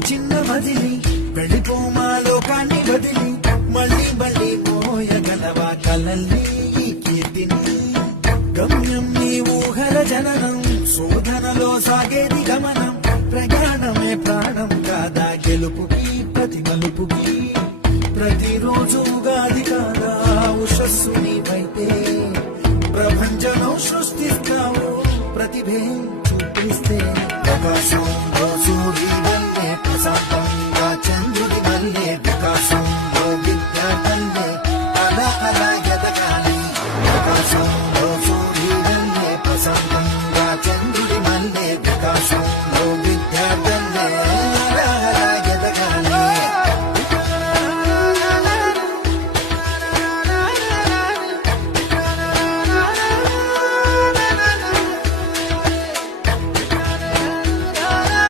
చిన్న మదిలి వెళ్ళిపోమా లోకాన్ని వదిలి మళ్ళీ మళ్ళీ పోయగలవా కలల్ని ఈ కీర్తిని గమ్యం నీ ఊహల జననం శోధనలో సాగేది గమనం ప్రయాణమే ప్రాణం కాదా గెలుపుకి ప్రతి మలుపుకి ప్రతిరోజు ఉగాది కాదా ఉషస్సు నీ వైపే ప్రపంచం సృష్టిస్తావు ప్రతిభే చూపిస్తే ఆకాశం